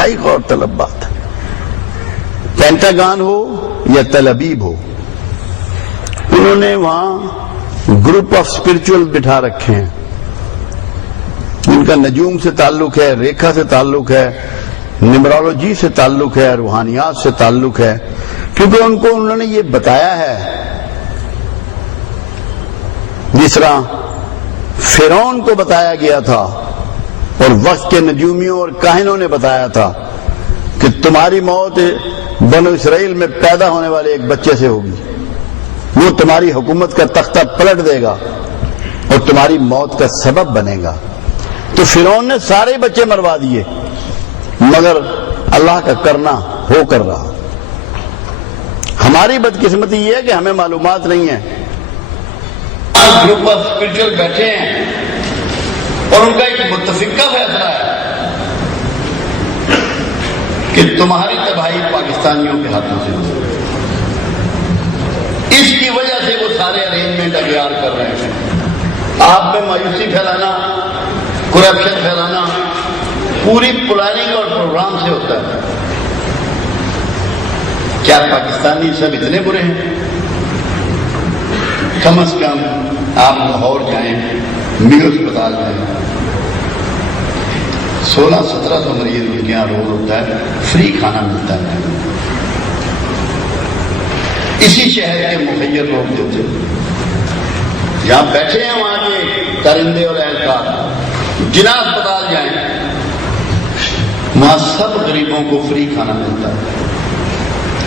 انتہائی غور طلب بات ہے. پینٹاگان ہو یا تل ابیب ہو، انہوں نے وہاں گروپ آف اسپرچل بٹھا رکھے ہیں جن کا نجوم سے تعلق ہے، ریکھا سے تعلق ہے، نیمرولوجی سے تعلق ہے، روحانیات سے تعلق ہے، کیونکہ ان کو انہوں نے یہ بتایا ہے. جس طرح فرعون کو بتایا گیا تھا اور وقت کے نجومیوں اور کاہنوں نے بتایا تھا کہ تمہاری موت بنو اسرائیل میں پیدا ہونے والے ایک بچے سے ہوگی، وہ تمہاری حکومت کا تختہ پلٹ دے گا اور تمہاری موت کا سبب بنے گا. تو فرعون نے سارے بچے مروا دیے، مگر اللہ کا کرنا ہو کر رہا. ہماری بدقسمتی یہ ہے کہ ہمیں معلومات نہیں ہے. گروپ آف اسپرچل بیٹھے ہیں اور ان کا ایک متفقہ فیصلہ ہے کہ تمہاری تباہی پاکستانیوں کے ہاتھوں سے ہو. اس کی وجہ سے وہ سارے ارینجمنٹ اختیار کر رہے ہیں. آپ میں مایوسی پھیلانا، کرپشن پھیلانا پوری پلاننگ اور پروگرام سے ہوتا ہے. کیا پاکستانی سب اتنے برے ہیں؟ کم از کم آپ لاہور جائیں، میر اسپتال جائیں، 1600-1700 مریض ان کے یہاں روز ہوتا ہے، فری کھانا ملتا ہے. اسی شہر کے مخیر لوگ جو تھے جہاں بیٹھے ہیں وہاں کے کرندے اور اہلکار، جنا اسپتال جائیں وہاں سب غریبوں کو فری کھانا ملتا ہے.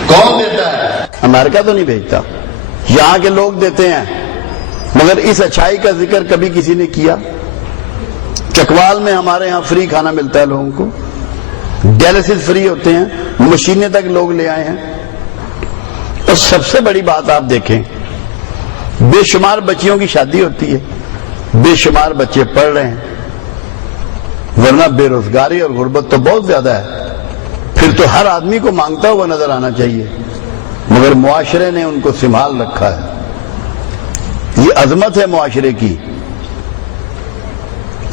کون دیتا ہے؟ امریکہ تو نہیں بھیجتا، یہاں کے لوگ دیتے ہیں. مگر اس اچھائی کا ذکر کبھی کسی نے کیا؟ چکوال میں ہمارے ہاں فری کھانا ملتا ہے لوگوں کو، ڈیالسس فری ہوتے ہیں، مشینیں تک لوگ لے آئے ہیں. اور سب سے بڑی بات آپ دیکھیں، بے شمار بچیوں کی شادی ہوتی ہے، بے شمار بچے پڑھ رہے ہیں، ورنہ بے روزگاری اور غربت تو بہت زیادہ ہے. پھر تو ہر آدمی کو مانگتا ہوا نظر آنا چاہیے، مگر معاشرے نے ان کو سنبھال رکھا ہے. یہ عظمت ہے معاشرے کی.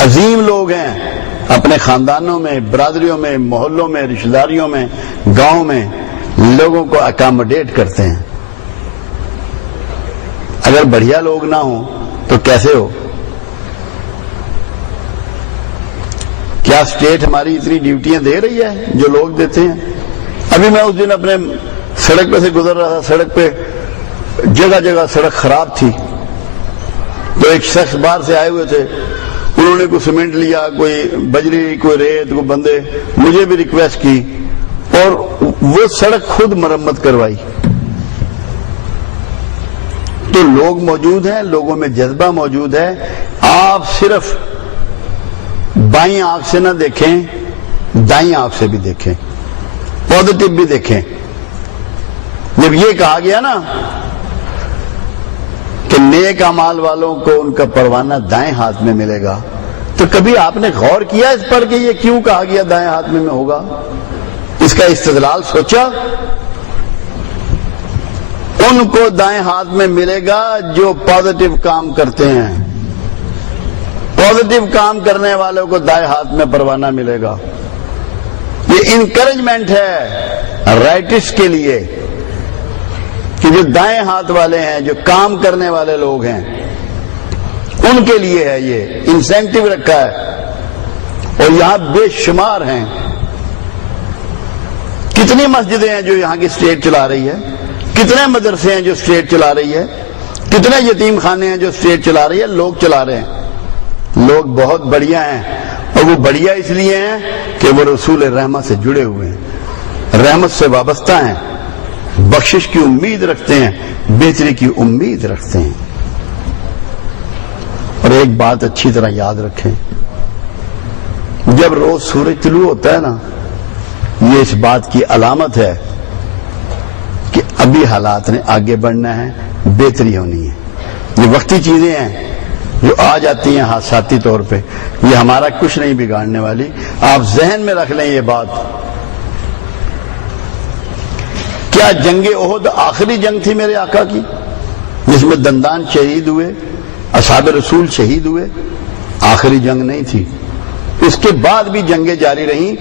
عظیم لوگ ہیں، اپنے خاندانوں میں، برادریوں میں، محلوں میں، رشتہ داریوں میں، گاؤں میں لوگوں کو اکاموڈیٹ کرتے ہیں. اگر بڑھیا لوگ نہ ہوں تو کیسے ہو؟ کیا اسٹیٹ ہماری اتنی ڈیوٹیاں دے رہی ہے جو لوگ دیتے ہیں؟ ابھی میں اس دن اپنے سڑک پہ سے گزر رہا تھا، سڑک پہ جگہ جگہ سڑک خراب تھی، تو ایک شخص باہر سے آئے ہوئے تھے، انہوں نے کوئی سیمنٹ لیا، کوئی بجری، کوئی ریت، کوئی بندے، مجھے بھی ریکویسٹ کی اور وہ سڑک خود مرمت کروائی. تو لوگ موجود ہیں، لوگوں میں جذبہ موجود ہے. آپ صرف بائیں آنکھ سے نہ دیکھیں، دائیں آنکھ سے بھی دیکھیں، پازیٹو بھی دیکھیں. جب یہ کہا گیا نا کہ نیک اعمال والوں کو ان کا پروانہ دائیں ہاتھ میں ملے گا، تو کبھی آپ نے غور کیا اس پر کہ یہ کیوں کہا گیا دائیں ہاتھ میں ہوگا؟ اس کا استدلال سوچا؟ ان کو دائیں ہاتھ میں ملے گا جو پازیٹو کام کرتے ہیں، پازیٹو کام کرنے والوں کو دائیں ہاتھ میں پروانہ ملے گا. یہ انکریجمنٹ ہے رائٹس کے لیے کہ جو دائیں ہاتھ والے ہیں، جو کام کرنے والے لوگ ہیں، ان کے لیے ہے. یہ انسینٹیو رکھا ہے اور یہاں بے شمار ہیں. کتنی مسجدیں ہیں جو یہاں کی اسٹیٹ چلا رہی ہے، کتنے مدرسے ہیں جو اسٹیٹ چلا رہی ہے، کتنے یتیم خانے ہیں جو اسٹیٹ چلا رہی ہے. لوگ چلا رہے ہیں. لوگ بہت بڑھیا ہیں، اور وہ بڑھیا اس لیے ہیں کہ وہ رسول رحمت سے جڑے ہوئے ہیں، رحمت سے وابستہ ہیں، بخشش کی امید رکھتے ہیں، بہتری کی امید رکھتے ہیں. اور ایک بات اچھی طرح یاد رکھیں، جب روز سورج طلوع ہوتا ہے نا، یہ اس بات کی علامت ہے کہ ابھی حالات نے آگے بڑھنا ہے، بہتری ہونی ہے. یہ وقتی چیزیں ہیں جو آ جاتی ہیں حادثاتی طور پہ، یہ ہمارا کچھ نہیں بگاڑنے والی. آپ ذہن میں رکھ لیں یہ بات. کیا جنگ احد آخری جنگ تھی میرے آقا کی جس میں دندان شہید ہوئے، اصحاب رسول شہید ہوئے؟ آخری جنگ نہیں تھی. اس کے بعد بھی جنگیں جاری رہیں.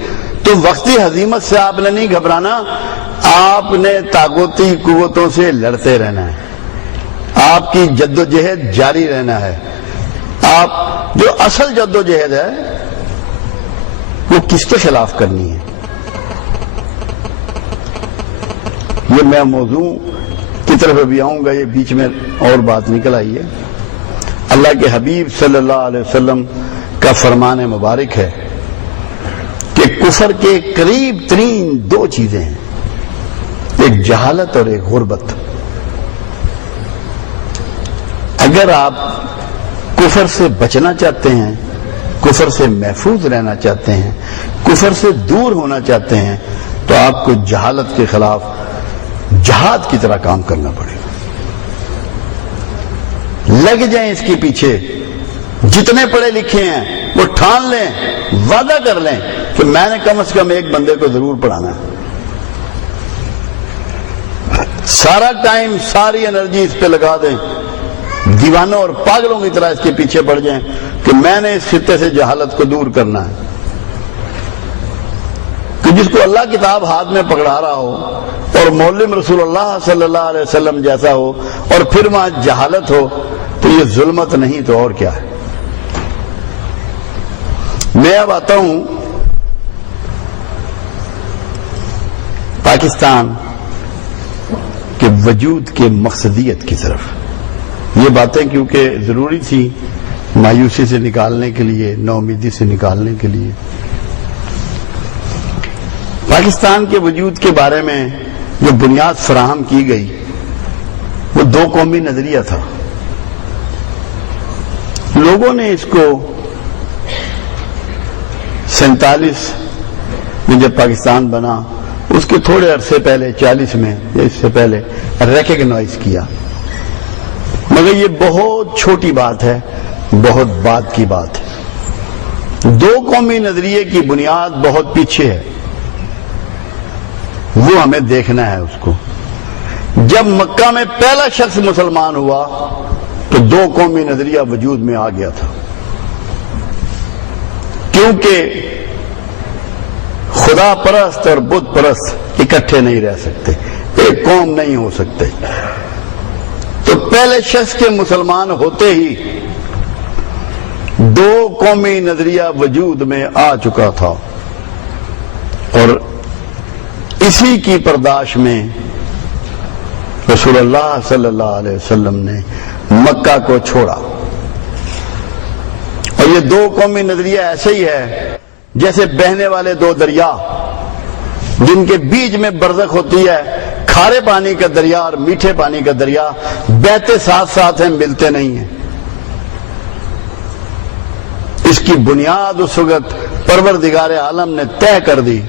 تو تو وقتی ہزیمت سے آپ نے نہیں گھبرانا، آپ نے طاقتی قوتوں سے لڑتے رہنا ہے، آپ کی جد و جہد جاری رہنا ہے۔ آپ جو اصل جد و جہد ہے وہ کس کے خلاف کرنی ہے؟ یہ میں موضوع کی طرف ابھی آؤں گا، یہ بیچ میں اور بات نکل آئی ہے۔ اللہ کے حبیب صلی اللہ علیہ وسلم کا فرمان مبارک ہے کہ کفر کے قریب ترین دو چیزیں ہیں، ایک جہالت اور ایک غربت۔ اگر آپ کفر سے بچنا چاہتے ہیں، کفر سے محفوظ رہنا چاہتے ہیں، کفر سے دور ہونا چاہتے ہیں، تو آپ کو جہالت کے خلاف جہاد کی طرح کام کرنا پڑے گا۔ لگ جائیں اس کے پیچھے، جتنے پڑھے لکھے ہیں وہ ٹھان لیں، وعدہ کر لیں کہ میں نے کم از کم ایک بندے کو ضرور پڑھانا ہے، سارا ٹائم ساری انرجی اس پہ لگا دیں، دیوانوں اور پاگلوں کی طرح اس کے پیچھے پڑ جائیں کہ میں نے اس خطے سے جہالت کو دور کرنا ہے۔ کہ جس کو اللہ کتاب ہاتھ میں پکڑا رہا ہو اور معلم رسول اللہ صلی اللہ علیہ وسلم جیسا ہو اور پھر وہاں جہالت ہو، تو یہ ظلمت نہیں تو اور کیا ہے۔ میں اب آتا ہوں پاکستان کے وجود کے مقصدیت کی طرف۔ یہ باتیں کیونکہ ضروری تھی مایوسی سے نکالنے کے لیے، ناامیدی سے نکالنے کے لیے۔ پاکستان کے وجود کے بارے میں جو بنیاد فراہم کی گئی وہ دو قومی نظریہ تھا۔ لوگوں نے اس کو 47 میں جب پاکستان بنا اس کے تھوڑے عرصے پہلے 40 میں یا اس سے پہلے ریکگنائز کیا، مگر یہ بہت چھوٹی بات ہے، بہت بعد کی بات ہے۔ دو قومی نظریے کی بنیاد بہت پیچھے ہے، وہ ہمیں دیکھنا ہے اس کو۔ جب مکہ میں پہلا شخص مسلمان ہوا تو دو قومی نظریہ وجود میں آ گیا تھا، کیونکہ خدا پرست اور بت پرست اکٹھے نہیں رہ سکتے، ایک قوم نہیں ہو سکتے۔ تو پہلے شخص کے مسلمان ہوتے ہی دو قومی نظریہ وجود میں آ چکا تھا، اور اسی کی پرداش میں رسول اللہ صلی اللہ علیہ وسلم نے مکہ کو چھوڑا۔ اور یہ دو قومی نظریہ ایسے ہی ہے جیسے بہنے والے دو دریا جن کے بیچ میں برزخ ہوتی ہے، کھارے پانی کا دریا اور میٹھے پانی کا دریا بہتے ساتھ ساتھ ہیں، ملتے نہیں ہیں۔ اس کی بنیاد اس وقت پروردگار عالم نے طے کر دی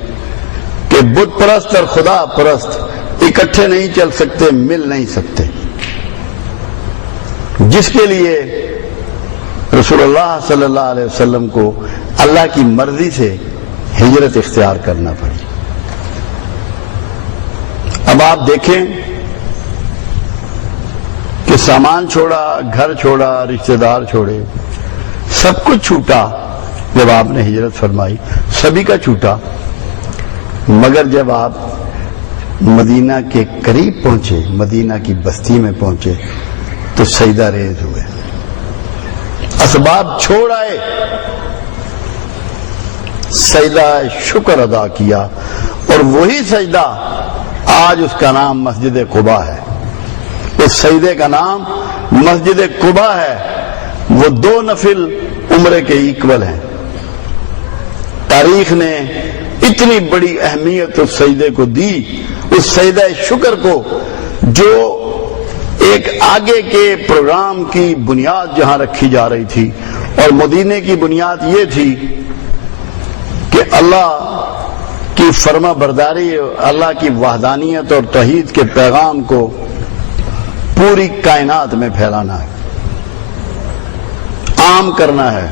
کہ بت پرست اور خدا پرست اکٹھے نہیں چل سکتے، مل نہیں سکتے، جس کے لیے رسول اللہ صلی اللہ علیہ وسلم کو اللہ کی مرضی سے ہجرت اختیار کرنا پڑی۔ اب آپ دیکھیں کہ سامان چھوڑا، گھر چھوڑا، رشتہ دار چھوڑے، سب کچھ چھوٹا جب آپ نے ہجرت فرمائی، سبھی کا چھوٹا، مگر جب آپ مدینہ کے قریب پہنچے، مدینہ کی بستی میں پہنچے تو سجدہ ریز ہوئے، اسباب چھوڑ آئے، سجدہ شکر ادا کیا، اور وہی سجدہ آج اس کا نام مسجد قباء ہے۔ اس سجدے کا نام مسجد قباء ہے۔ وہ دو نفل عمرے کے ایکول ہیں۔ تاریخ نے اتنی بڑی اہمیت اس سجدے کو دی، اس سجدہ شکر کو، جو ایک آگے کے پروگرام کی بنیاد جہاں رکھی جا رہی تھی، اور مدینے کی بنیاد یہ تھی کہ اللہ کی فرما برداری، اللہ کی وحدانیت اور توحید کے پیغام کو پوری کائنات میں پھیلانا ہے، عام کرنا ہے۔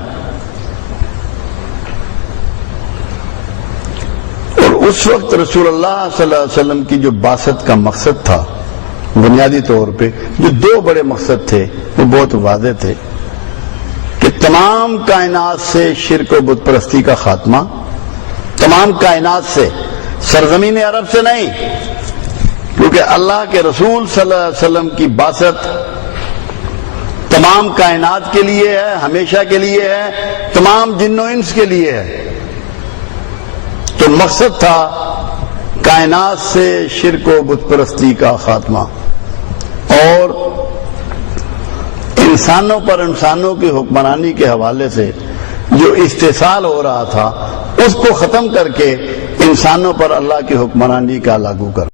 اور اس وقت رسول اللہ صلی اللہ علیہ وسلم کی جو بعثت کا مقصد تھا، بنیادی طور پہ جو دو بڑے مقصد تھے وہ بہت واضح تھے کہ تمام کائنات سے شرک و بت پرستی کا خاتمہ، تمام کائنات سے، سرزمین عرب سے نہیں، کیونکہ اللہ کے رسول صلی اللہ علیہ وسلم کی بعثت تمام کائنات کے لیے ہے، ہمیشہ کے لیے ہے، تمام جن و انس کے لیے ہے۔ تو مقصد تھا کائنات سے شرک و بت پرستی کا خاتمہ، اور انسانوں پر انسانوں کی حکمرانی کے حوالے سے جو استحصال ہو رہا تھا اس کو ختم کر کے انسانوں پر اللہ کی حکمرانی کا لاگو کر